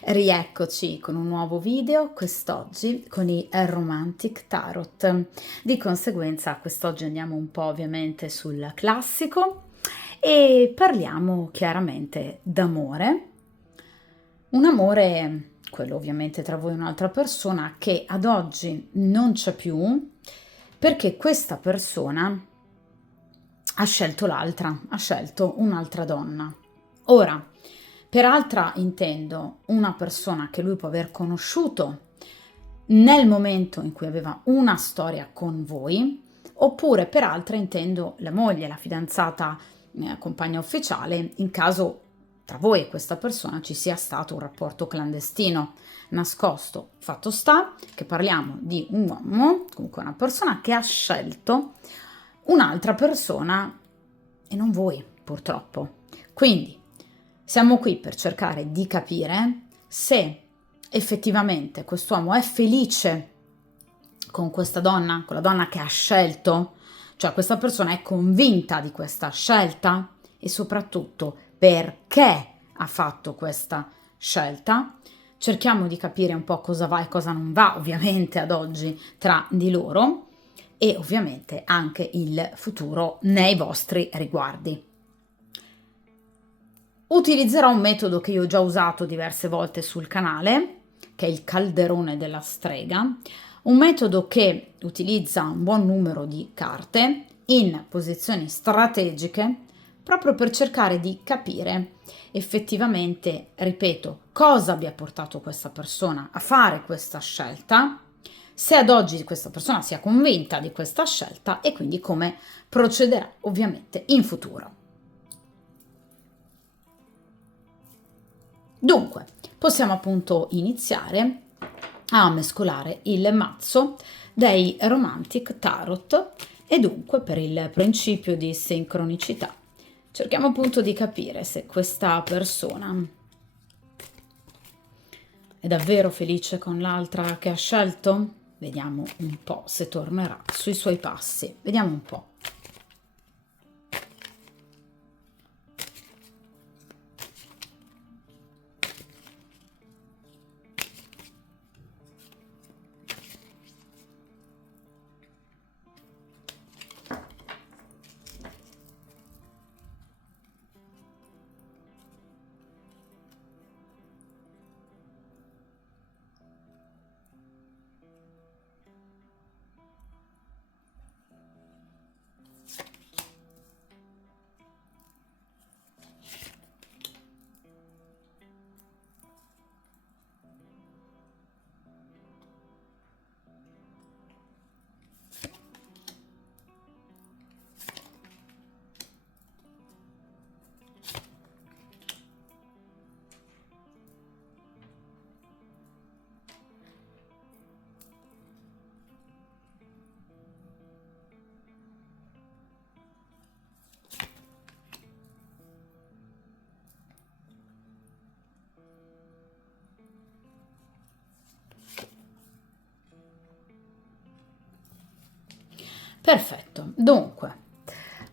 Rieccoci con un nuovo video, quest'oggi con i Romantic Tarot. Di conseguenza quest'oggi andiamo un po' ovviamente sul classico e parliamo chiaramente d'amore. Un amore, quello ovviamente tra voi e un'altra persona, che ad oggi non c'è più perché questa persona ha scelto l'altra, ha scelto un'altra donna. Ora, per altra intendo una persona che lui può aver conosciuto nel momento in cui aveva una storia con voi, oppure per altra intendo la moglie, la fidanzata, compagna ufficiale, in caso tra voi e questa persona ci sia stato un rapporto clandestino, nascosto. Fatto sta che parliamo di un uomo, comunque una persona che ha scelto un'altra persona e non voi, purtroppo. Quindi siamo qui per cercare di capire se effettivamente quest'uomo è felice con questa donna, con la donna che ha scelto, cioè questa persona è convinta di questa scelta e soprattutto perché ha fatto questa scelta. Cerchiamo di capire un po' cosa va e cosa non va ovviamente ad oggi tra di loro e ovviamente anche il futuro nei vostri riguardi. Utilizzerò un metodo che io ho già usato diverse volte sul canale, che è il calderone della strega, un metodo che utilizza un buon numero di carte in posizioni strategiche proprio per cercare di capire effettivamente, ripeto, cosa abbia portato questa persona a fare questa scelta, se ad oggi questa persona sia convinta di questa scelta e quindi come procederà ovviamente in futuro. Dunque, possiamo appunto iniziare a mescolare il mazzo dei Romantic Tarot e dunque per il principio di sincronicità cerchiamo appunto di capire se questa persona è davvero felice con l'altra che ha scelto. Vediamo un po' se tornerà sui suoi passi. Vediamo un po'. Perfetto, dunque,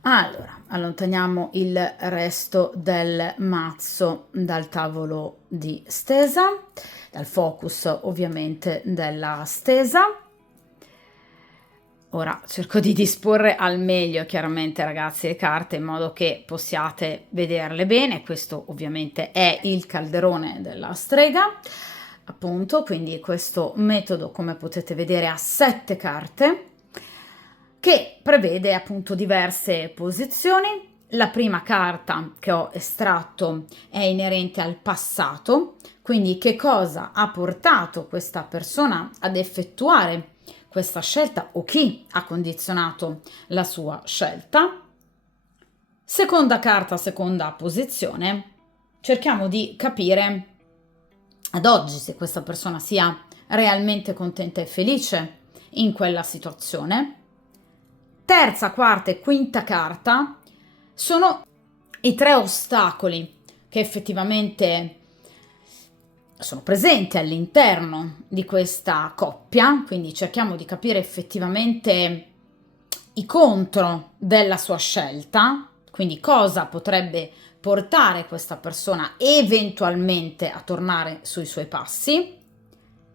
allora, allontaniamo il resto del mazzo dal tavolo di stesa, dal focus ovviamente della stesa. Ora cerco di disporre al meglio chiaramente ragazzi le carte in modo che possiate vederle bene. Questo ovviamente è il calderone della strega, appunto, quindi questo metodo come potete vedere ha 7 carte che prevede appunto diverse posizioni. La prima carta che ho estratto è inerente al passato, quindi che cosa ha portato questa persona ad effettuare questa scelta o chi ha condizionato la sua scelta. Seconda carta, seconda posizione, cerchiamo di capire ad oggi se questa persona sia realmente contenta e felice in quella situazione. Terza, quarta e quinta carta sono i 3 ostacoli che effettivamente sono presenti all'interno di questa coppia, quindi cerchiamo di capire effettivamente i contro della sua scelta, quindi cosa potrebbe portare questa persona eventualmente a tornare sui suoi passi.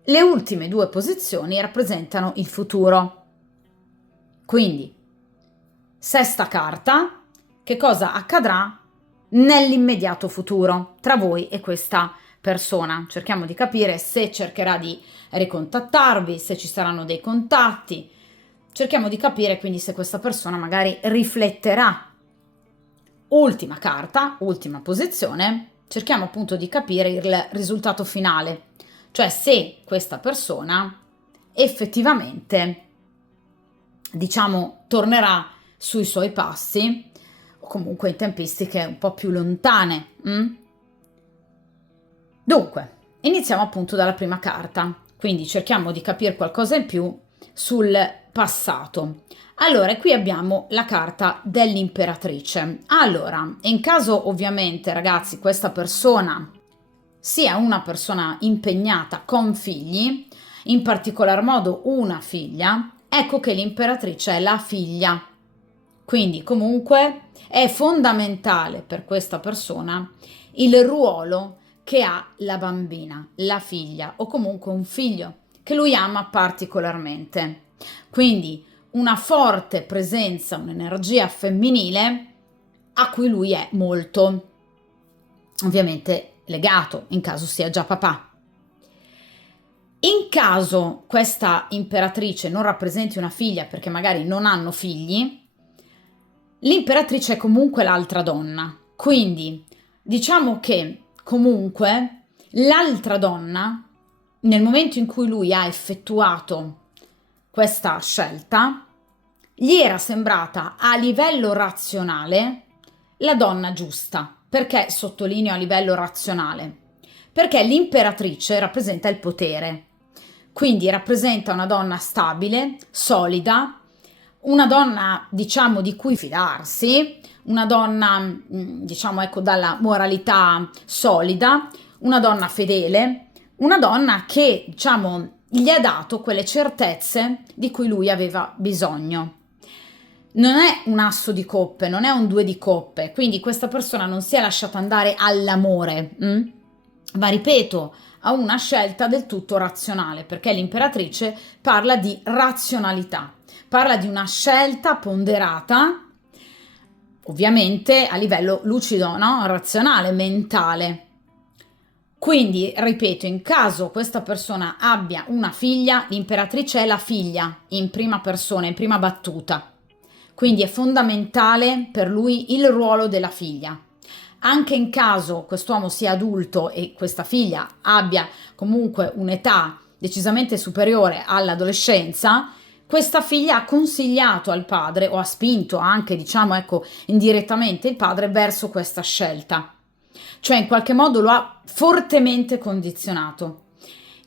Le ultime due posizioni rappresentano il futuro. Quindi, sesta carta, che cosa accadrà nell'immediato futuro tra voi e questa persona? Cerchiamo di capire se cercherà di ricontattarvi, se ci saranno dei contatti. Cerchiamo di capire quindi se questa persona magari rifletterà. Ultima carta, ultima posizione, cerchiamo appunto di capire il risultato finale, cioè se questa persona effettivamente, diciamo, tornerà sui suoi passi o comunque in tempistiche un po' più lontane. Dunque, iniziamo appunto dalla prima carta, quindi cerchiamo di capire qualcosa in più sul passato. Allora, qui abbiamo la carta dell'imperatrice. Allora, in caso ovviamente, ragazzi, questa persona sia una persona impegnata con figli, in particolar modo una figlia, ecco che l'imperatrice è la figlia. Quindi comunque è fondamentale per questa persona il ruolo che ha la bambina, la figlia o comunque un figlio che lui ama particolarmente. Quindi una forte presenza, un'energia femminile a cui lui è molto, ovviamente, legato, in caso sia già papà. In caso questa imperatrice non rappresenti una figlia perché magari non hanno figli, l'imperatrice è comunque l'altra donna. Quindi diciamo che comunque l'altra donna, nel momento in cui lui ha effettuato questa scelta, gli era sembrata a livello razionale la donna giusta. Perché sottolineo a livello razionale? Perché l'imperatrice rappresenta il potere, quindi rappresenta una donna stabile, solida, una donna, diciamo, di cui fidarsi, una donna, diciamo, ecco, dalla moralità solida, una donna fedele, una donna che, diciamo, gli ha dato quelle certezze di cui lui aveva bisogno. Non è un asso di coppe, non è un due di coppe, quindi questa persona non si è lasciata andare all'amore, ma ripeto, a una scelta del tutto razionale, perché l'imperatrice parla di razionalità, parla di una scelta ponderata, ovviamente a livello lucido, no? Razionale, mentale. Quindi, ripeto, in caso questa persona abbia una figlia, l'imperatrice è la figlia in prima persona, in prima battuta. Quindi è fondamentale per lui il ruolo della figlia. Anche in caso quest'uomo sia adulto e questa figlia abbia comunque un'età decisamente superiore all'adolescenza, questa figlia ha consigliato al padre o ha spinto anche, diciamo, ecco, indirettamente il padre verso questa scelta. Cioè in qualche modo lo ha fortemente condizionato.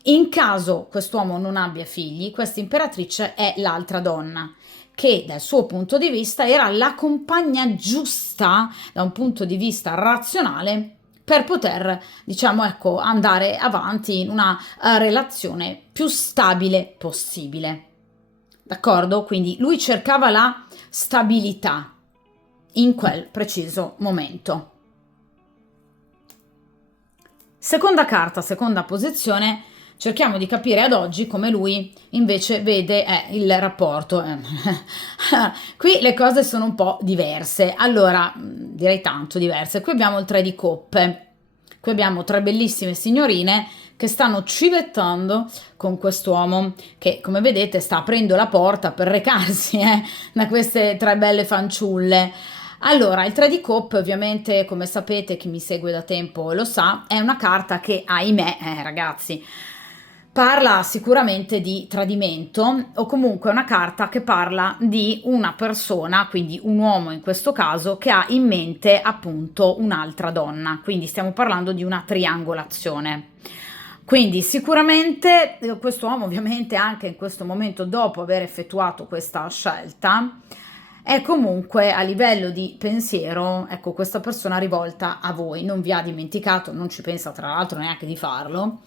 In caso quest'uomo non abbia figli, questa imperatrice è l'altra donna, che dal suo punto di vista era la compagna giusta da un punto di vista razionale per poter, diciamo, ecco, andare avanti in una relazione più stabile possibile. D'accordo? Quindi lui cercava la stabilità in quel preciso momento. Seconda carta, seconda posizione, cerchiamo di capire ad oggi come lui invece vede il rapporto. Qui le cose sono un po' diverse, allora direi tanto diverse. Qui abbiamo il 3 di coppe, qui abbiamo tre bellissime signorine che stanno civettando con quest'uomo che, come vedete, sta aprendo la porta per recarsi da queste tre belle fanciulle. Allora, il 3 di coppe, ovviamente, come sapete, chi mi segue da tempo lo sa, è una carta che, ahimè, ragazzi, parla sicuramente di tradimento o comunque è una carta che parla di una persona, quindi un uomo in questo caso, che ha in mente appunto un'altra donna. Quindi stiamo parlando di una triangolazione. Quindi sicuramente quest'uomo, ovviamente, anche in questo momento, dopo aver effettuato questa scelta, è comunque a livello di pensiero, ecco, questa persona rivolta a voi, non vi ha dimenticato, non ci pensa tra l'altro neanche di farlo.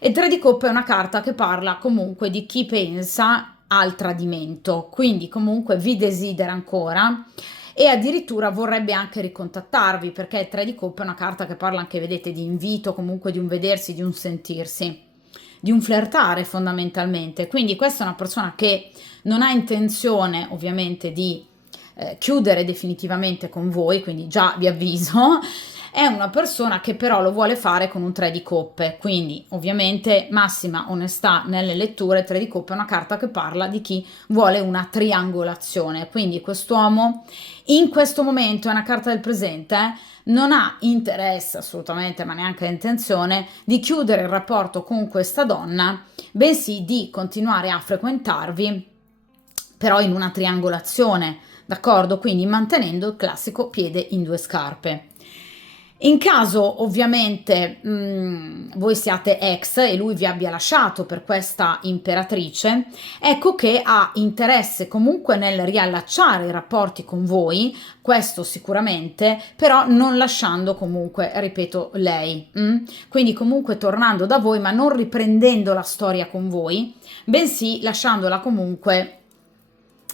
E il 3 di coppe è una carta che parla comunque di chi pensa al tradimento, quindi comunque vi desidera ancora e addirittura vorrebbe anche ricontattarvi, perché il 3 di coppe è una carta che parla anche, vedete, di invito, comunque di un vedersi, di un sentirsi, di un flirtare fondamentalmente. Quindi questa è una persona che non ha intenzione ovviamente di chiudere definitivamente con voi, quindi già vi avviso. È una persona che però lo vuole fare con un 3 di coppe, quindi ovviamente massima onestà nelle letture. 3 di coppe è una carta che parla di chi vuole una triangolazione, quindi quest'uomo in questo momento, è una carta del presente, non ha interesse assolutamente, ma neanche intenzione di chiudere il rapporto con questa donna, bensì di continuare a frequentarvi, però in una triangolazione, d'accordo? Quindi mantenendo il classico piede in due scarpe. In caso ovviamente voi siate ex e lui vi abbia lasciato per questa imperatrice, ecco che ha interesse comunque nel riallacciare i rapporti con voi, questo sicuramente, però non lasciando comunque, ripeto, lei. Quindi comunque tornando da voi, ma non riprendendo la storia con voi, bensì lasciandola comunque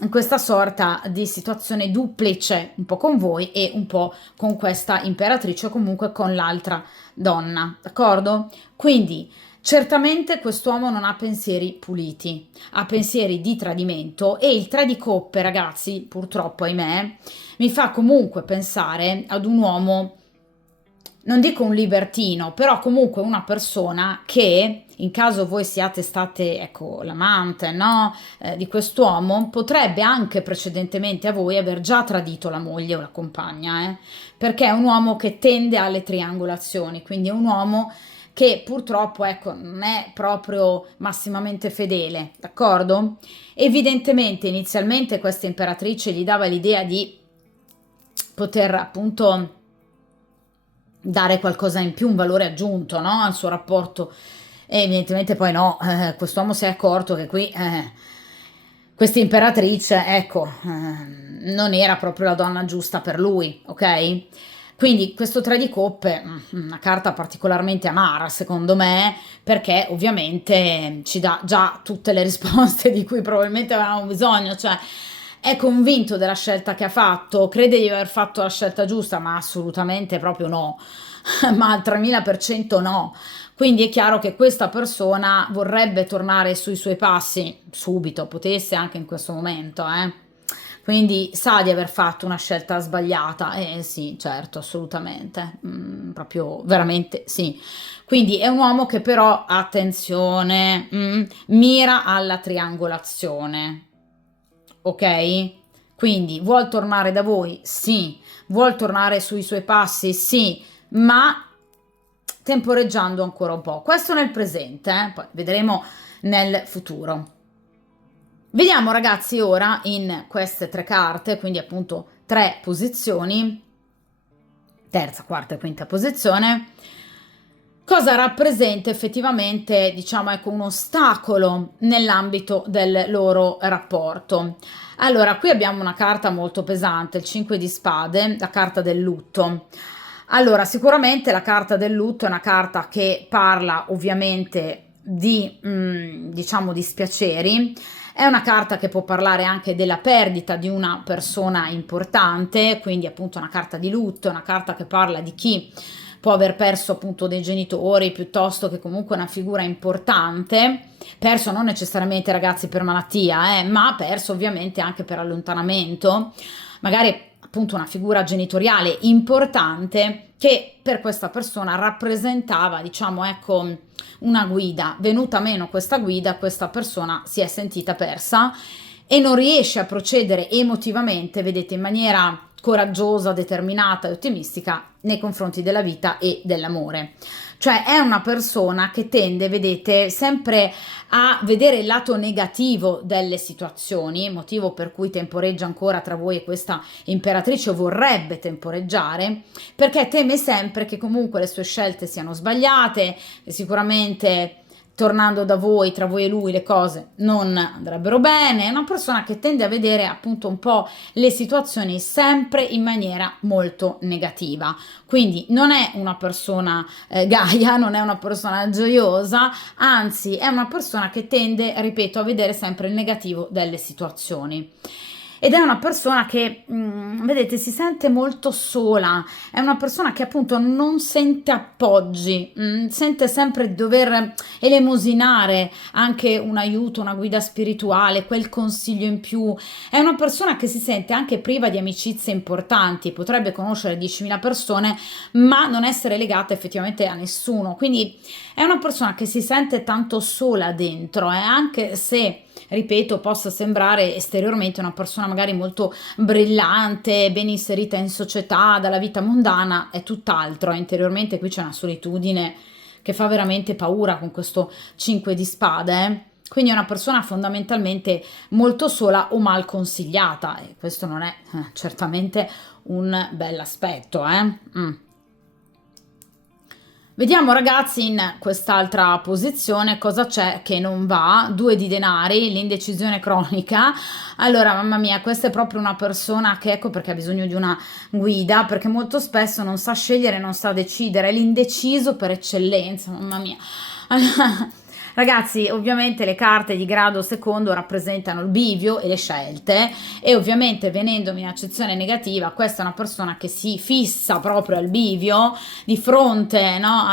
in questa sorta di situazione duplice, un po' con voi e un po' con questa imperatrice o comunque con l'altra donna, d'accordo? Quindi certamente quest'uomo non ha pensieri puliti, ha pensieri di tradimento, e il 3 di coppe, ragazzi, purtroppo ahimè, mi fa comunque pensare ad un uomo, non dico un libertino, però comunque una persona che, in caso voi siate state, ecco, l'amante, no, di quest'uomo, potrebbe anche precedentemente a voi aver già tradito la moglie o la compagna, perché è un uomo che tende alle triangolazioni, quindi è un uomo che purtroppo, ecco, non è proprio massimamente fedele, d'accordo? Evidentemente inizialmente questa imperatrice gli dava l'idea di poter appunto dare qualcosa in più, un valore aggiunto, no, al suo rapporto, e evidentemente poi no, quest'uomo si è accorto che qui questa imperatrice, ecco, non era proprio la donna giusta per lui, ok? Quindi questo 3 di coppe, una carta particolarmente amara secondo me, perché ovviamente ci dà già tutte le risposte di cui probabilmente avevamo bisogno, cioè è convinto della scelta che ha fatto, crede di aver fatto la scelta giusta, ma assolutamente proprio no, ma al 3000% no. Quindi è chiaro che questa persona vorrebbe tornare sui suoi passi subito, potesse anche in questo momento, eh. Quindi sa di aver fatto una scelta sbagliata, sì, certo, assolutamente, proprio veramente sì. Quindi è un uomo che però, attenzione, mira alla triangolazione, ok? Quindi vuol tornare da voi? Sì. Vuol tornare sui suoi passi? Sì, ma temporeggiando ancora un po'. Questo nel presente, poi vedremo nel futuro. Vediamo ragazzi ora in queste tre carte, quindi appunto tre posizioni, terza, quarta e quinta posizione, cosa rappresenta effettivamente, diciamo, ecco, un ostacolo nell'ambito del loro rapporto. Allora, qui abbiamo una carta molto pesante, il 5 di spade, la carta del lutto. Allora, sicuramente la carta del lutto è una carta che parla ovviamente di, diciamo, dispiaceri. È una carta che può parlare anche della perdita di una persona importante, quindi appunto una carta di lutto, una carta che parla di chi può aver perso appunto dei genitori, piuttosto che comunque una figura importante, perso non necessariamente ragazzi per malattia, ma perso ovviamente anche per allontanamento, magari appunto una figura genitoriale importante che per questa persona rappresentava, diciamo, ecco, una guida. Venuta meno questa guida, questa persona si è sentita persa e non riesce a procedere emotivamente, vedete, in maniera coraggiosa, determinata e ottimistica nei confronti della vita e dell'amore. Cioè è una persona che tende, vedete, sempre a vedere il lato negativo delle situazioni, motivo per cui temporeggia ancora tra voi e questa imperatrice, o vorrebbe temporeggiare, perché teme sempre che comunque le sue scelte siano sbagliate, e sicuramente tornando da voi, tra voi e lui, le cose non andrebbero bene. È una persona che tende a vedere appunto un po' le situazioni sempre in maniera molto negativa. Quindi non è una persona gaia, non è una persona gioiosa, anzi è una persona che tende, ripeto, a vedere sempre il negativo delle situazioni. ed è una persona che, vedete, si sente molto sola, è una persona che appunto non sente appoggi, sente sempre di dover elemosinare anche un aiuto, una guida spirituale, quel consiglio in più. È una persona che si sente anche priva di amicizie importanti, potrebbe conoscere 10.000 persone, ma non essere legata effettivamente a nessuno. Quindi è una persona che si sente tanto sola dentro, anche se, ripeto, possa sembrare esteriormente una persona magari molto brillante, ben inserita in società, dalla vita mondana, è tutt'altro. Interiormente qui c'è una solitudine che fa veramente paura con questo 5 di spade, Quindi è una persona fondamentalmente molto sola o mal consigliata, e questo non è certamente un bell'aspetto, eh? Vediamo ragazzi in quest'altra posizione cosa c'è che non va. 2 di denari, l'indecisione cronica. Allora, mamma mia, questa è proprio una persona che, ecco perché ha bisogno di una guida, perché molto spesso non sa scegliere, non sa decidere, è l'indeciso per eccellenza, mamma mia. Allora, ragazzi, ovviamente le carte di grado secondo rappresentano il bivio e le scelte, e ovviamente venendomi in accezione negativa, questa è una persona che si fissa proprio al bivio di fronte, no,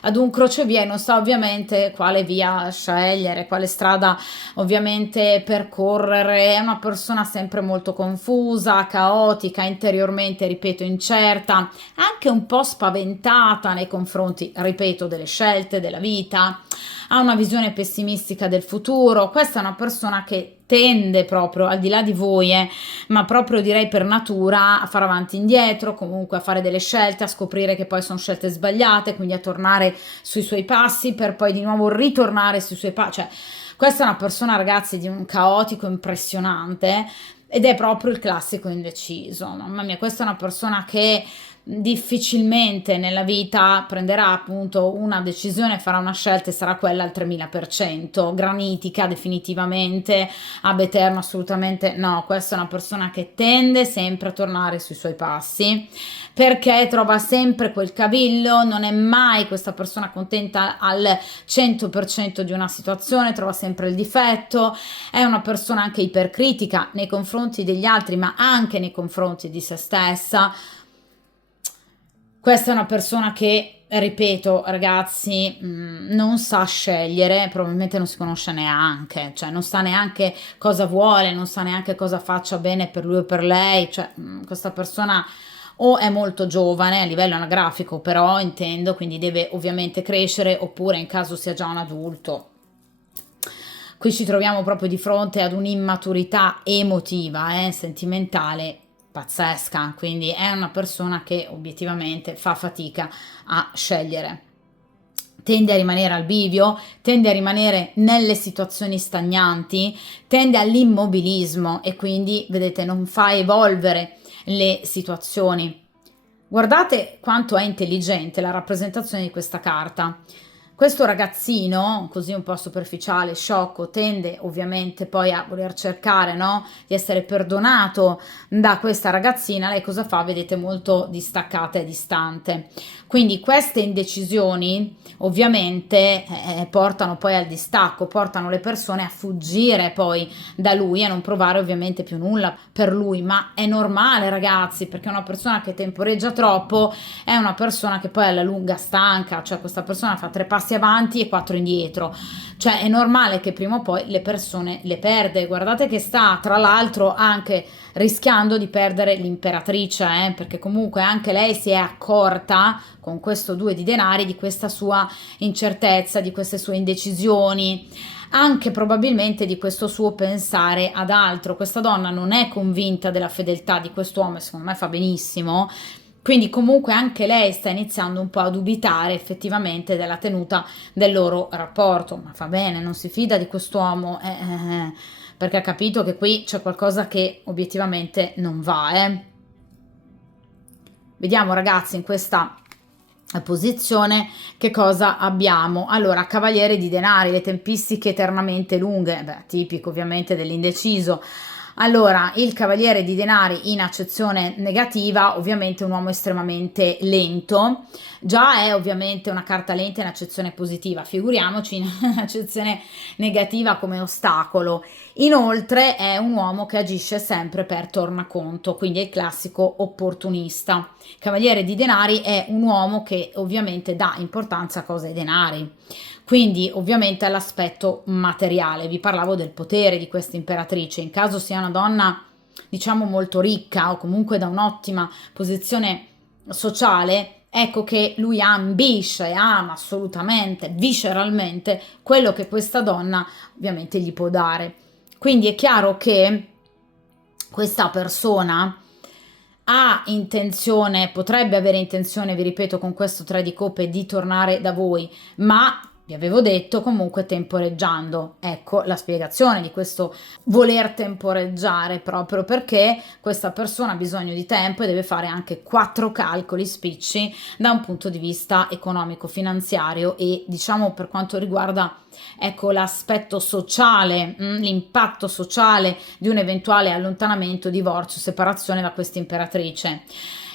ad un crocevia, e non sa ovviamente quale via scegliere, quale strada ovviamente percorrere. È una persona sempre molto confusa, caotica, interiormente, ripeto, incerta, anche un po' spaventata nei confronti, ripeto, delle scelte, della vita. Ha una visione pessimistica del futuro. Questa è una persona che tende proprio, al di là di voi, ma proprio direi per natura, a fare avanti e indietro, comunque a fare delle scelte, a scoprire che poi sono scelte sbagliate, quindi a tornare sui suoi passi per poi di nuovo ritornare sui suoi passi. Cioè, questa è una persona, ragazzi, di un caotico impressionante, ed è proprio il classico indeciso. Mamma mia, questa è una persona che difficilmente nella vita prenderà appunto una decisione, farà una scelta e sarà quella al 3000%, granitica definitivamente, ab eterno assolutamente no. Questa è una persona che tende sempre a tornare sui suoi passi, perché trova sempre quel cavillo, non è mai questa persona contenta al 100% di una situazione, trova sempre il difetto. È una persona anche ipercritica nei confronti degli altri, ma anche nei confronti di se stessa. Questa è una persona che, ripeto, ragazzi, non sa scegliere, probabilmente non si conosce neanche, cioè non sa neanche cosa vuole, non sa neanche cosa faccia bene per lui o per lei. Cioè, questa persona o è molto giovane a livello anagrafico, però intendo, quindi deve ovviamente crescere, oppure in caso sia già un adulto. Qui ci troviamo proprio di fronte ad un'immaturità emotiva, sentimentale, pazzesca. Quindi è una persona che obiettivamente fa fatica a scegliere. Tende a rimanere al bivio, tende a rimanere nelle situazioni stagnanti, tende all'immobilismo, e quindi, vedete, non fa evolvere le situazioni. Guardate quanto è intelligente la rappresentazione di questa carta. Questo ragazzino, così un po' superficiale, sciocco, tende ovviamente poi a voler cercare, no, di essere perdonato da questa ragazzina. Lei cosa fa? Vedete, molto distaccata e distante. Quindi queste indecisioni ovviamente portano poi al distacco, portano le persone a fuggire poi da lui, a non provare ovviamente più nulla per lui. Ma è normale, ragazzi, perché una persona che temporeggia troppo è una persona che poi alla lunga stanca. Cioè, questa persona fa 3 passi avanti e 4 indietro. Cioè, è normale che prima o poi le persone le perde. Guardate che sta tra l'altro anche rischiando di perdere l'imperatrice, perché comunque anche lei si è accorta con questo 2 di denari di questa sua incertezza, di queste sue indecisioni, anche probabilmente di questo suo pensare ad altro. Questa donna non è convinta della fedeltà di quest'uomo, e secondo me fa benissimo. Quindi comunque anche lei sta iniziando un po' a dubitare effettivamente della tenuta del loro rapporto. Ma fa bene, non si fida di quest'uomo, perché ha capito che qui c'è qualcosa che obiettivamente non va. Vediamo, ragazzi, in questa posizione che cosa abbiamo. Allora, cavaliere di denari, le tempistiche eternamente lunghe, tipico ovviamente dell'indeciso. Allora, il Cavaliere di Denari in accezione negativa, ovviamente un uomo estremamente lento, già è ovviamente una carta lenta in accezione positiva, figuriamoci in accezione negativa come ostacolo. Inoltre è un uomo che agisce sempre per tornaconto, quindi è il classico opportunista. Cavaliere di Denari è un uomo che ovviamente dà importanza a cose ai denari, quindi ovviamente all'aspetto materiale. Vi parlavo del potere di questa imperatrice, in caso sia una donna diciamo molto ricca o comunque da un'ottima posizione sociale, ecco che lui ambisce e ama assolutamente, visceralmente quello che questa donna ovviamente gli può dare. Quindi è chiaro che questa persona ha intenzione, potrebbe avere intenzione, vi ripeto, con questo 3 di coppe di tornare da voi, ma vi avevo detto comunque temporeggiando. Ecco la spiegazione di questo voler temporeggiare, proprio perché questa persona ha bisogno di tempo e deve fare anche 4 calcoli spicci da un punto di vista economico, finanziario e diciamo per quanto riguarda ecco l'aspetto sociale, l'impatto sociale di un eventuale allontanamento, divorzio, separazione da questa imperatrice.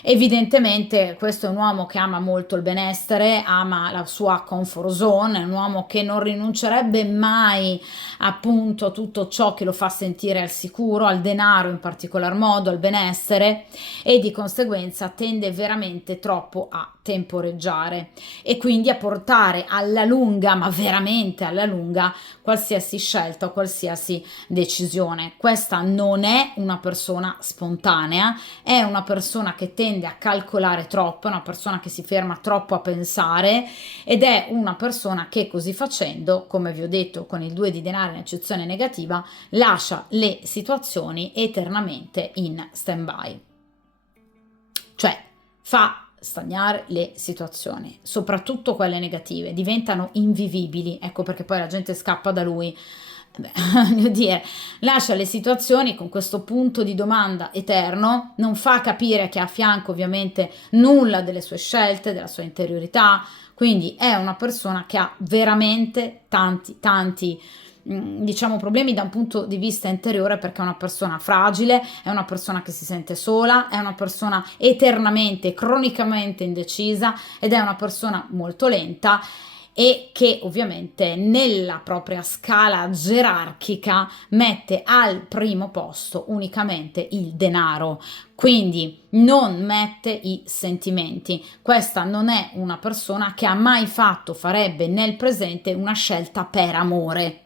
Evidentemente questo è un uomo che ama molto il benessere, ama la sua comfort zone, è un uomo che non rinuncerebbe mai appunto a tutto ciò che lo fa sentire al sicuro, al denaro in particolar modo, al benessere e di conseguenza tende veramente troppo a temporeggiare e quindi a portare alla lunga, ma veramente alla lunga, qualsiasi scelta o qualsiasi decisione. Questa non è una persona spontanea, è una persona che tende a calcolare troppo, è una persona che si ferma troppo a pensare ed è una persona che così facendo, come vi ho detto con il 2 di denari in accezione negativa, lascia le situazioni eternamente in stand-by. Cioè fa stagnare le situazioni, soprattutto quelle negative, diventano invivibili, ecco perché poi la gente scappa da lui. Beh, voglio dire, lascia le situazioni con questo punto di domanda eterno, non fa capire che ha a fianco ovviamente nulla delle sue scelte, della sua interiorità, quindi è una persona che ha veramente tanti diciamo problemi da un punto di vista interiore perché è una persona fragile, è una persona che si sente sola, è una persona eternamente, cronicamente indecisa ed è una persona molto lenta e che ovviamente nella propria scala gerarchica mette al primo posto unicamente il denaro, quindi non mette i sentimenti. Questa non è una persona che ha mai fatto, farebbe nel presente una scelta per amore.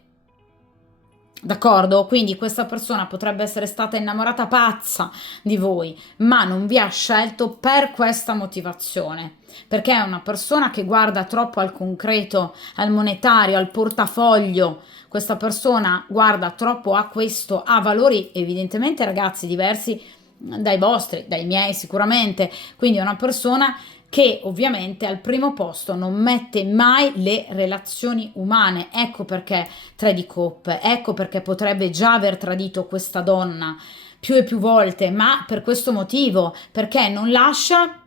D'accordo? Quindi questa persona potrebbe essere stata innamorata pazza di voi, ma non vi ha scelto per questa motivazione, perché è una persona che guarda troppo al concreto, al monetario, al portafoglio. Questa persona guarda troppo a questo, ha valori evidentemente ragazzi diversi dai vostri, dai miei sicuramente. Quindi è una persona che ovviamente al primo posto non mette mai le relazioni umane. Ecco perché 3 di coppe, ecco perché potrebbe già aver tradito questa donna più e più volte, ma per questo motivo, perché non lascia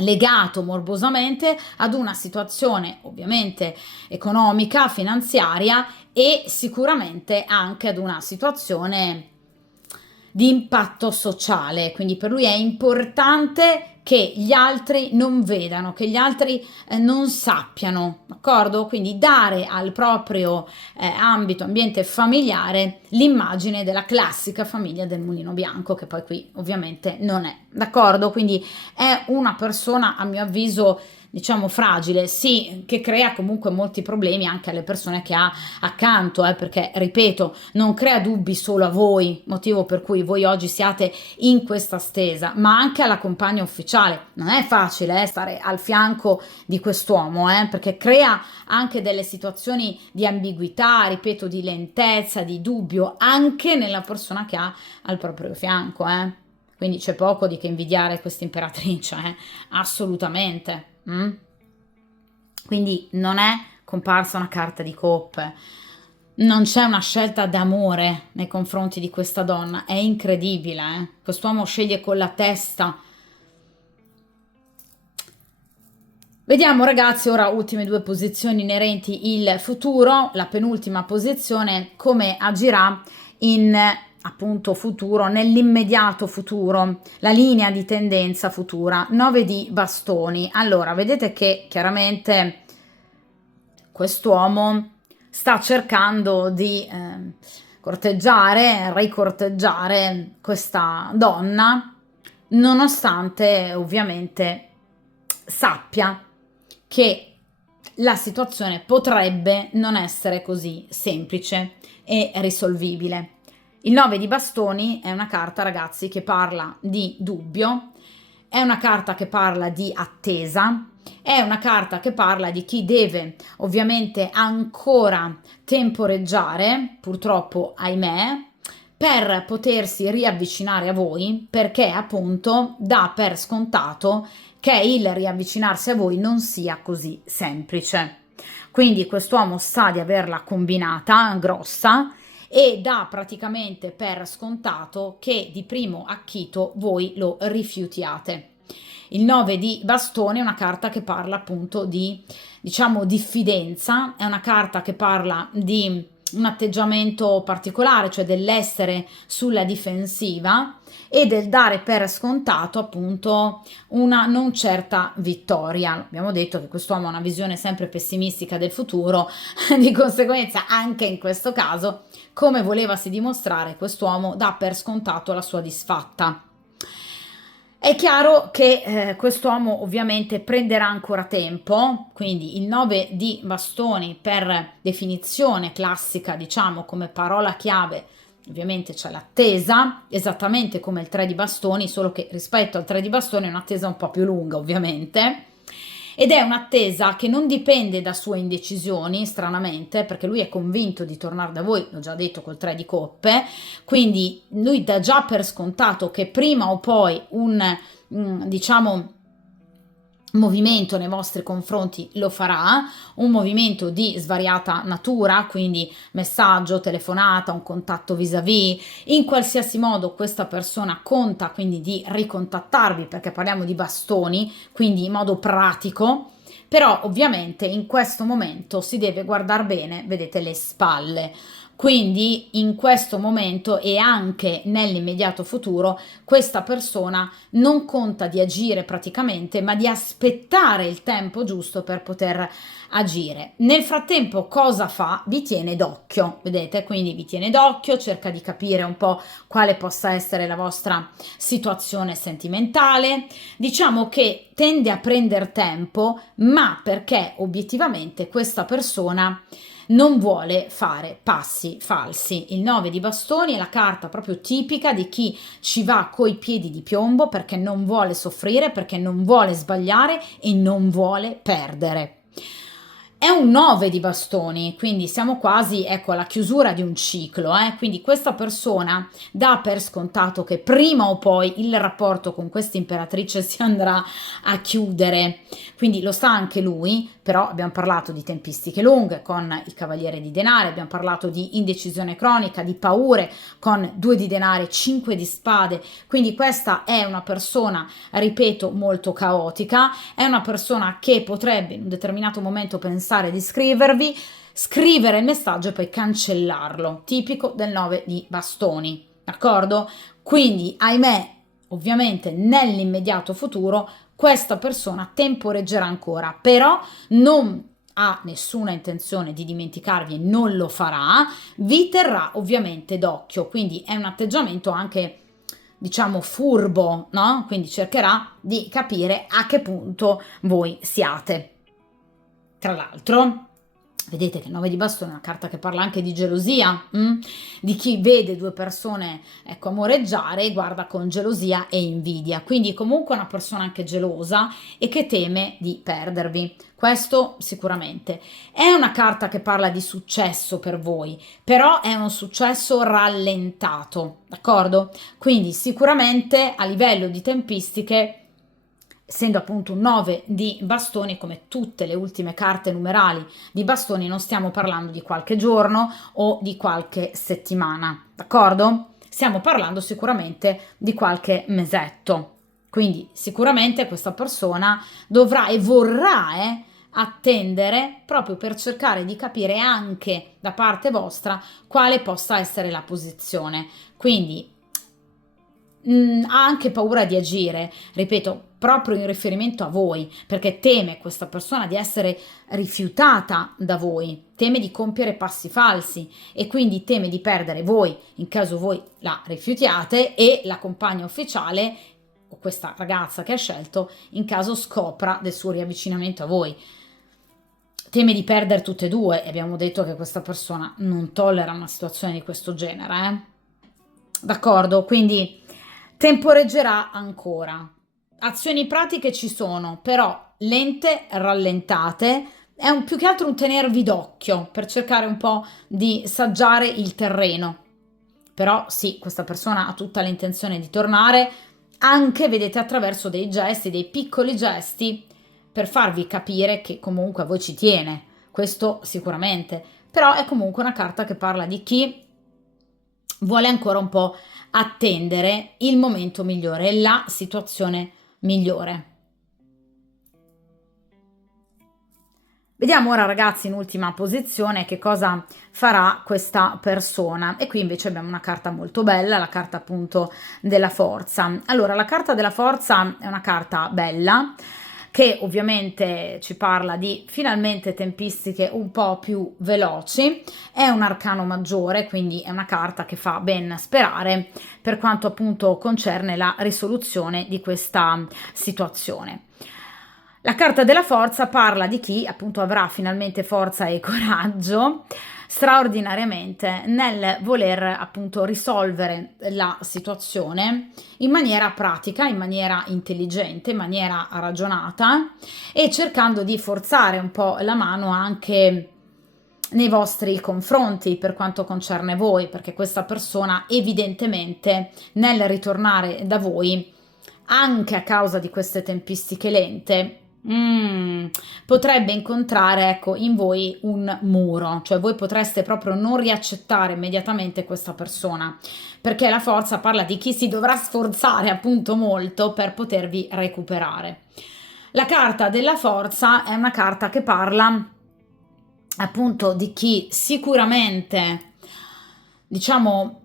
legato morbosamente ad una situazione ovviamente economica, finanziaria e sicuramente anche ad una situazione di impatto sociale, quindi per lui è importante che gli altri non vedano, che gli altri non sappiano, d'accordo? Quindi dare al proprio ambito, ambiente familiare l'immagine della classica famiglia del mulino bianco, che poi qui ovviamente non è, d'accordo? Quindi è una persona a mio avviso diciamo fragile, sì, che crea comunque molti problemi anche alle persone che ha accanto, perché ripeto, non crea dubbi solo a voi, motivo per cui voi oggi siate in questa stesa, ma anche alla compagna ufficiale. Non è facile stare al fianco di quest'uomo, perché crea anche delle situazioni di ambiguità, ripeto, di lentezza, di dubbio, anche nella persona che ha al proprio fianco, Quindi c'è poco di che invidiare questa imperatrice, assolutamente. Quindi non è comparsa una carta di coppe, non c'è una scelta d'amore nei confronti di questa donna, è incredibile, Quest'uomo sceglie con la testa. Vediamo ragazzi ora ultime 2 posizioni inerenti il futuro, la penultima posizione come agirà in appunto futuro, nell'immediato futuro, la linea di tendenza futura. 9 di bastoni. Allora, vedete che chiaramente quest'uomo sta cercando di corteggiare, ricorteggiare questa donna, nonostante ovviamente sappia che la situazione potrebbe non essere così semplice e risolvibile. Il 9 di bastoni è una carta, ragazzi, che parla di dubbio, è una carta che parla di attesa, è una carta che parla di chi deve ovviamente ancora temporeggiare, purtroppo ahimè, per potersi riavvicinare a voi, perché appunto dà per scontato che il riavvicinarsi a voi non sia così semplice. Quindi quest'uomo sa di averla combinata grossa e dà praticamente per scontato che di primo acchito voi lo rifiutiate. Il 9 di bastoni è una carta che parla appunto di, diciamo, diffidenza, è una carta che parla di un atteggiamento particolare, cioè dell'essere sulla difensiva e del dare per scontato appunto una non certa vittoria. Abbiamo detto che quest'uomo ha una visione sempre pessimistica del futuro, di conseguenza anche in questo caso, come volevasi dimostrare, quest'uomo dà per scontato la sua disfatta. È chiaro che quest'uomo ovviamente prenderà ancora tempo, quindi il 9 di bastoni per definizione classica, diciamo come parola chiave, ovviamente c'è l'attesa, esattamente come il 3 di bastoni, solo che rispetto al 3 di bastoni è un'attesa un po' più lunga ovviamente. Ed è un'attesa che non dipende da sue indecisioni, stranamente, perché lui è convinto di tornare da voi, l'ho già detto col 3 di coppe, quindi lui dà già per scontato che prima o poi diciamo, movimento nei vostri confronti lo farà, un movimento di svariata natura, quindi messaggio, telefonata, un contatto vis-à-vis, in qualsiasi modo questa persona conta quindi di ricontattarvi, perché parliamo di bastoni, quindi in modo pratico, però ovviamente in questo momento si deve guardare bene, vedete, le spalle. Quindi in questo momento e anche nell'immediato futuro questa persona non conta di agire praticamente, ma di aspettare il tempo giusto per poter agire. Nel frattempo cosa fa? Vi tiene d'occhio, vedete? Quindi vi tiene d'occhio, cerca di capire un po' quale possa essere la vostra situazione sentimentale. Diciamo che tende a prendere tempo, ma perché obiettivamente questa persona non vuole fare passi falsi. Il 9 di bastoni è la carta proprio tipica di chi ci va coi piedi di piombo perché non vuole soffrire, perché non vuole sbagliare e non vuole perdere. È un 9 di bastoni, quindi siamo quasi, ecco, alla chiusura di un ciclo, quindi questa persona dà per scontato che prima o poi il rapporto con questa imperatrice si andrà a chiudere, quindi lo sa anche lui, però abbiamo parlato di tempistiche lunghe con il Cavaliere di Denari, abbiamo parlato di indecisione cronica, di paure con 2 di denari, 5 di spade, quindi questa è una persona, ripeto, molto caotica, è una persona che potrebbe in un determinato momento pensare di scrivervi, scrivere il messaggio e poi cancellarlo, tipico del 9 di bastoni, d'accordo? Quindi, ahimè, ovviamente nell'immediato futuro questa persona temporeggerà ancora, però non ha nessuna intenzione di dimenticarvi e non lo farà, vi terrà ovviamente d'occhio, quindi è un atteggiamento anche, diciamo, furbo, no? Quindi cercherà di capire a che punto voi siate. Tra l'altro, vedete che il 9 di bastoni è una carta che parla anche di gelosia, di chi vede due persone, ecco, amoreggiare e guarda con gelosia e invidia. Quindi comunque è una persona anche gelosa e che teme di perdervi. Questo sicuramente. È una carta che parla di successo per voi, però è un successo rallentato, d'accordo? Quindi sicuramente a livello di tempistiche, essendo appunto un 9 di bastoni, come tutte le ultime carte numerali di bastoni, non stiamo parlando di qualche giorno o di qualche settimana, d'accordo? Stiamo parlando sicuramente di qualche mesetto. Quindi sicuramente questa persona dovrà e vorrà attendere proprio per cercare di capire anche da parte vostra quale possa essere la posizione. Quindi ha anche paura di agire, ripeto, proprio in riferimento a voi, perché teme questa persona di essere rifiutata da voi, teme di compiere passi falsi e quindi teme di perdere voi in caso voi la rifiutiate e la compagna ufficiale o questa ragazza che ha scelto in caso scopra del suo riavvicinamento a voi. Teme di perdere tutte e due e abbiamo detto che questa persona non tollera una situazione di questo genere, D'accordo? Quindi temporeggerà ancora. Azioni pratiche ci sono, però lente, rallentate. È più che altro un tenervi d'occhio per cercare un po' di saggiare il terreno. Però sì, questa persona ha tutta l'intenzione di tornare, anche vedete attraverso dei gesti, dei piccoli gesti, per farvi capire che comunque a voi ci tiene. Questo sicuramente. Però è comunque una carta che parla di chi vuole ancora un po' attendere il momento migliore, la situazione migliore. Vediamo ora ragazzi in ultima posizione che cosa farà questa persona e qui invece abbiamo una carta molto bella, la carta appunto della forza. Allora la carta della forza è una carta bella che ovviamente ci parla di finalmente tempistiche un po' più veloci, è un arcano maggiore, quindi è una carta che fa ben sperare per quanto appunto concerne la risoluzione di questa situazione. La carta della forza parla di chi appunto avrà finalmente forza e coraggio straordinariamente nel voler appunto risolvere la situazione in maniera pratica, in maniera intelligente, in maniera ragionata e cercando di forzare un po' la mano anche nei vostri confronti per quanto concerne voi, perché questa persona evidentemente nel ritornare da voi, anche a causa di queste tempistiche lente, potrebbe incontrare ecco in voi un muro, cioè voi potreste proprio non riaccettare immediatamente questa persona perché la forza parla di chi si dovrà sforzare appunto molto per potervi recuperare. La carta della forza è una carta che parla appunto di chi sicuramente diciamo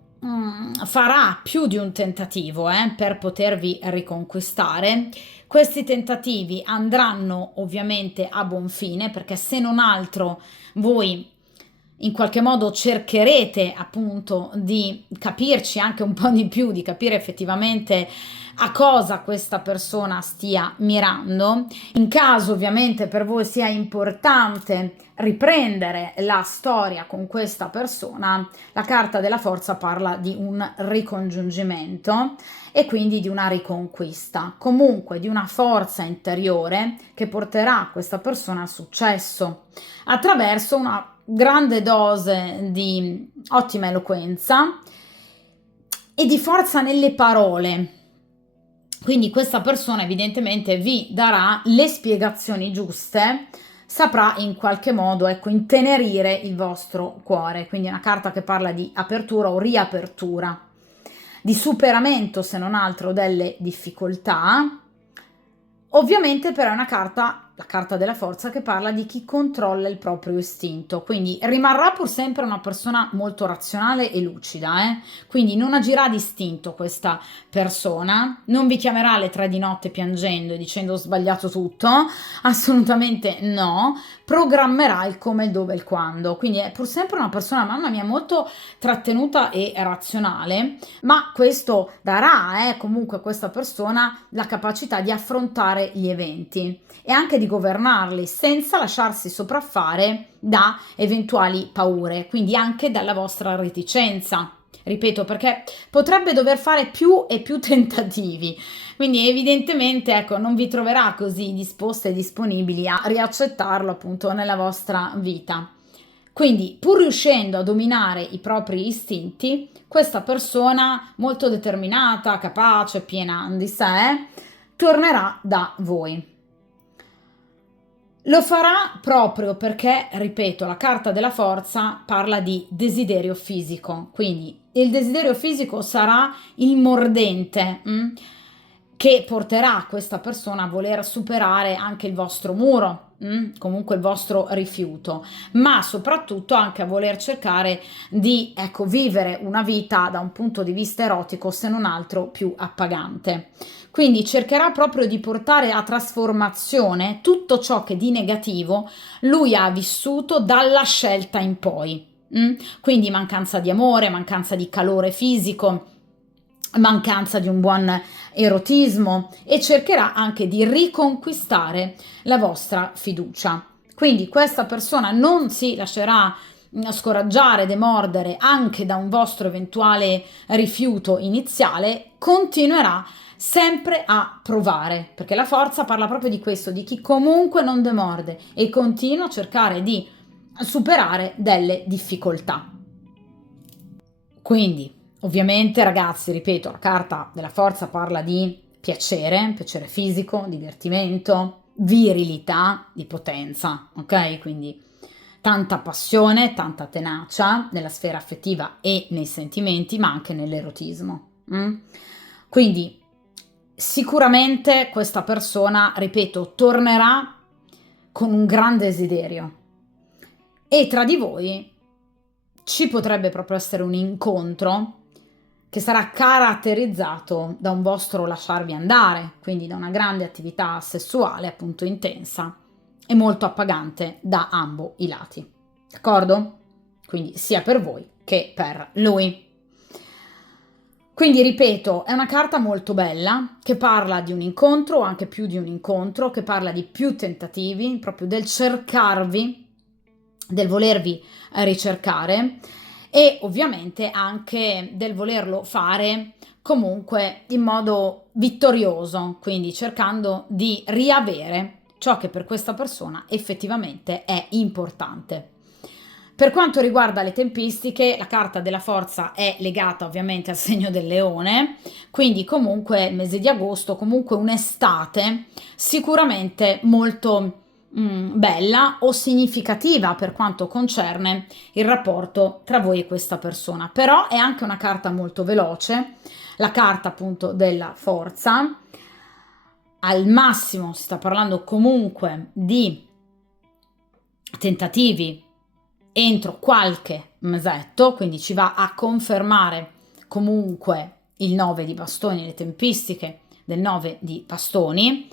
farà più di un tentativo per potervi riconquistare. Questi tentativi andranno ovviamente a buon fine perché se non altro voi in qualche modo cercherete appunto di capirci anche un po' di più, di capire effettivamente a cosa questa persona stia mirando. In caso ovviamente per voi sia importante riprendere la storia con questa persona, la carta della forza parla di un ricongiungimento e quindi di una riconquista, comunque di una forza interiore che porterà questa persona al successo attraverso una grande dose di ottima eloquenza e di forza nelle parole. Quindi questa persona evidentemente vi darà le spiegazioni giuste, saprà in qualche modo ecco intenerire il vostro cuore, quindi è una carta che parla di apertura o riapertura, di superamento se non altro delle difficoltà. Ovviamente però è una carta, la carta della forza, che parla di chi controlla il proprio istinto, quindi rimarrà pur sempre una persona molto razionale e lucida, quindi non agirà d'istinto questa persona, non vi chiamerà alle 3 di notte piangendo e dicendo ho sbagliato tutto, assolutamente no, programmerà il come, il dove e il quando, quindi è pur sempre una persona, mamma mia, molto trattenuta e razionale, ma questo darà comunque a questa persona la capacità di affrontare gli eventi e anche di governarli senza lasciarsi sopraffare da eventuali paure, quindi anche dalla vostra reticenza. Ripeto, perché potrebbe dover fare più e più tentativi, quindi evidentemente ecco, non vi troverà così disposte e disponibili a riaccettarlo appunto nella vostra vita. Quindi, pur riuscendo a dominare i propri istinti, questa persona molto determinata, capace, piena di sé, tornerà da voi. Lo farà proprio perché, ripeto, la carta della forza parla di desiderio fisico, quindi il desiderio fisico sarà il mordente che porterà questa persona a voler superare anche il vostro muro, comunque il vostro rifiuto, ma soprattutto anche a voler cercare di, ecco, vivere una vita da un punto di vista erotico, se non altro più appagante. Quindi cercherà proprio di portare a trasformazione tutto ciò che di negativo lui ha vissuto dalla scelta in poi. Quindi mancanza di amore, mancanza di calore fisico, mancanza di un buon erotismo, e cercherà anche di riconquistare la vostra fiducia. Quindi questa persona non si lascerà scoraggiare, demordere anche da un vostro eventuale rifiuto iniziale, continuerà sempre a provare, perché la forza parla proprio di questo, di chi comunque non demorde e continua a cercare di superare delle difficoltà. Quindi, ovviamente, ragazzi, ripeto, la carta della forza parla di piacere, piacere fisico, divertimento, virilità, di potenza, ok? Quindi tanta passione, tanta tenacia nella sfera affettiva e nei sentimenti, ma anche nell'erotismo. Quindi sicuramente questa persona, ripeto, tornerà con un gran desiderio, e tra di voi ci potrebbe proprio essere un incontro che sarà caratterizzato da un vostro lasciarvi andare, quindi da una grande attività sessuale appunto intensa e molto appagante da ambo i lati. D'accordo? Quindi sia per voi che per lui. Quindi ripeto, è una carta molto bella che parla di un incontro, o anche più di un incontro, che parla di più tentativi, proprio del cercarvi, del volervi ricercare, e ovviamente anche del volerlo fare comunque in modo vittorioso, quindi cercando di riavere ciò che per questa persona effettivamente è importante. Per quanto riguarda le tempistiche, la carta della forza è legata ovviamente al segno del leone, quindi comunque il mese di agosto, comunque un'estate sicuramente molto bella o significativa per quanto concerne il rapporto tra voi e questa persona. Però è anche una carta molto veloce, la carta appunto della forza. Al massimo si sta parlando comunque di tentativi entro qualche mesetto, quindi ci va a confermare comunque il 9 di bastoni, le tempistiche del 9 di bastoni,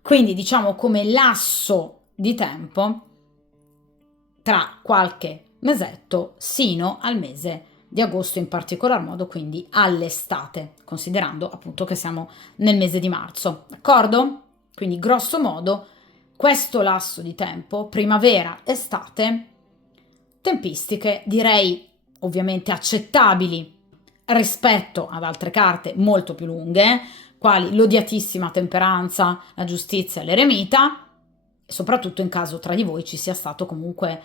quindi diciamo come lasso di tempo tra qualche mesetto sino al mese di agosto, in particolar modo quindi all'estate, considerando appunto che siamo nel mese di marzo, d'accordo? Quindi grosso modo questo lasso di tempo, primavera, estate, tempistiche direi ovviamente accettabili rispetto ad altre carte molto più lunghe, quali l'odiatissima temperanza, la giustizia e l'eremita, e soprattutto in caso tra di voi ci sia stato comunque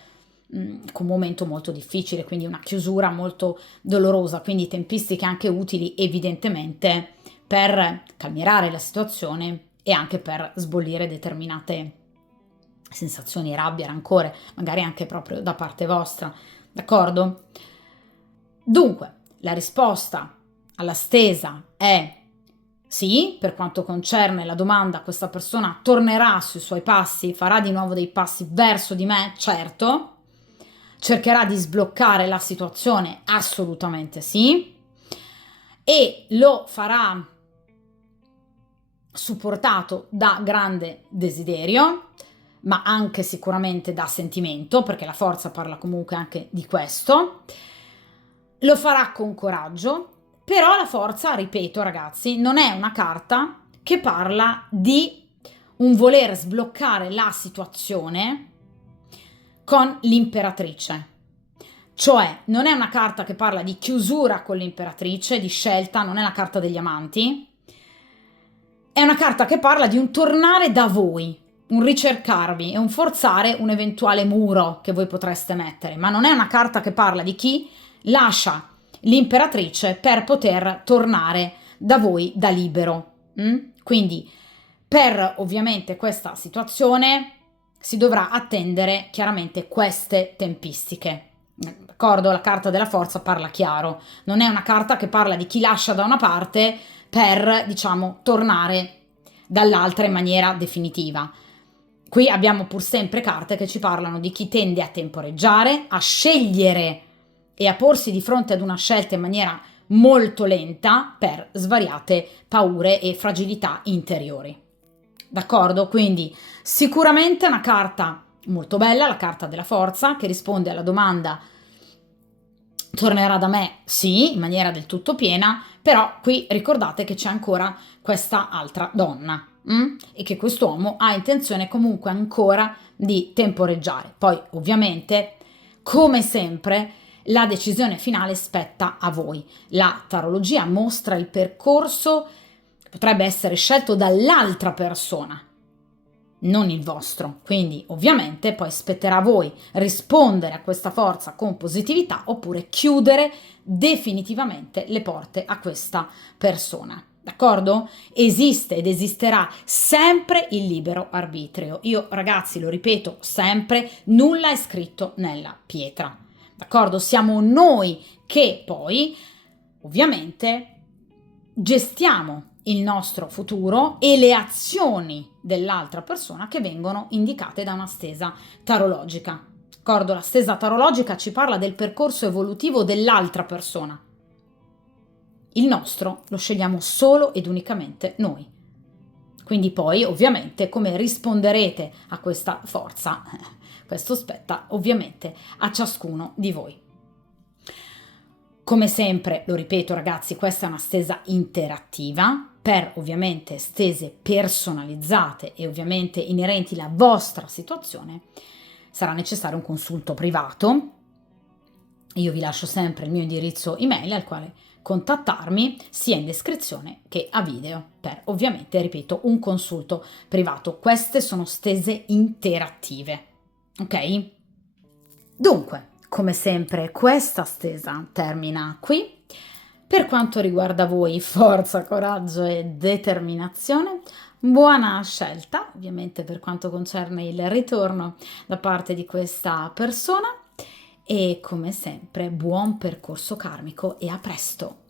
un momento molto difficile, quindi una chiusura molto dolorosa, quindi tempistiche anche utili evidentemente per calmierare la situazione e anche per sbollire determinate sensazioni, rabbia, rancore, magari anche proprio da parte vostra, d'accordo? Dunque, la risposta alla stesa è sì, per quanto concerne la domanda, questa persona tornerà sui suoi passi, farà di nuovo dei passi verso di me, certo, cercherà di sbloccare la situazione, assolutamente sì, e lo farà supportato da grande desiderio, ma anche sicuramente da sentimento, perché la forza parla comunque anche di questo. Lo farà con coraggio, però la forza, ripeto ragazzi, non è una carta che parla di un voler sbloccare la situazione con l'imperatrice. Cioè, non è una carta che parla di chiusura con l'imperatrice, di scelta, non è la carta degli amanti. È una carta che parla di un tornare da voi, un ricercarvi e un forzare un eventuale muro che voi potreste mettere, ma non è una carta che parla di chi lascia l'imperatrice per poter tornare da voi da libero. Quindi, per ovviamente questa situazione si dovrà attendere chiaramente queste tempistiche. D'accordo? La carta della forza parla chiaro, non è una carta che parla di chi lascia da una parte per, diciamo, tornare dall'altra in maniera definitiva. Qui abbiamo pur sempre carte che ci parlano di chi tende a temporeggiare, a scegliere e a porsi di fronte ad una scelta in maniera molto lenta per svariate paure e fragilità interiori. D'accordo? Quindi sicuramente una carta molto bella, la carta della forza, che risponde alla domanda: tornerà da me? Sì, in maniera del tutto piena, però qui ricordate che c'è ancora questa altra donna e che quest'uomo ha intenzione comunque ancora di temporeggiare. Poi ovviamente, come sempre, la decisione finale spetta a voi. La tarologia mostra il percorso che potrebbe essere scelto dall'altra persona, non il vostro. Quindi ovviamente poi spetterà a voi rispondere a questa forza con positività oppure chiudere definitivamente le porte a questa persona. D'accordo? Esiste ed esisterà sempre il libero arbitrio. Io, ragazzi, lo ripeto sempre, nulla è scritto nella pietra. D'accordo? Siamo noi che poi ovviamente gestiamo il nostro futuro e le azioni dell'altra persona che vengono indicate da una stesa tarologica. D'accordo? La stesa tarologica ci parla del percorso evolutivo dell'altra persona. Il nostro lo scegliamo solo ed unicamente noi. Quindi poi, ovviamente, come risponderete a questa forza, questo spetta ovviamente a ciascuno di voi. Come sempre, lo ripeto ragazzi, questa è una stesa interattiva per ovviamente stese personalizzate e ovviamente inerenti alla vostra situazione. Sarà necessario un consulto privato. Io vi lascio sempre il mio indirizzo email al quale contattarmi sia in descrizione che a video per ovviamente, ripeto, un consulto privato. Queste sono stese interattive, ok? Dunque, come sempre, questa stesa termina qui. Per quanto riguarda voi, forza, coraggio e determinazione, buona scelta, ovviamente per quanto concerne il ritorno da parte di questa persona e come sempre buon percorso karmico e a presto!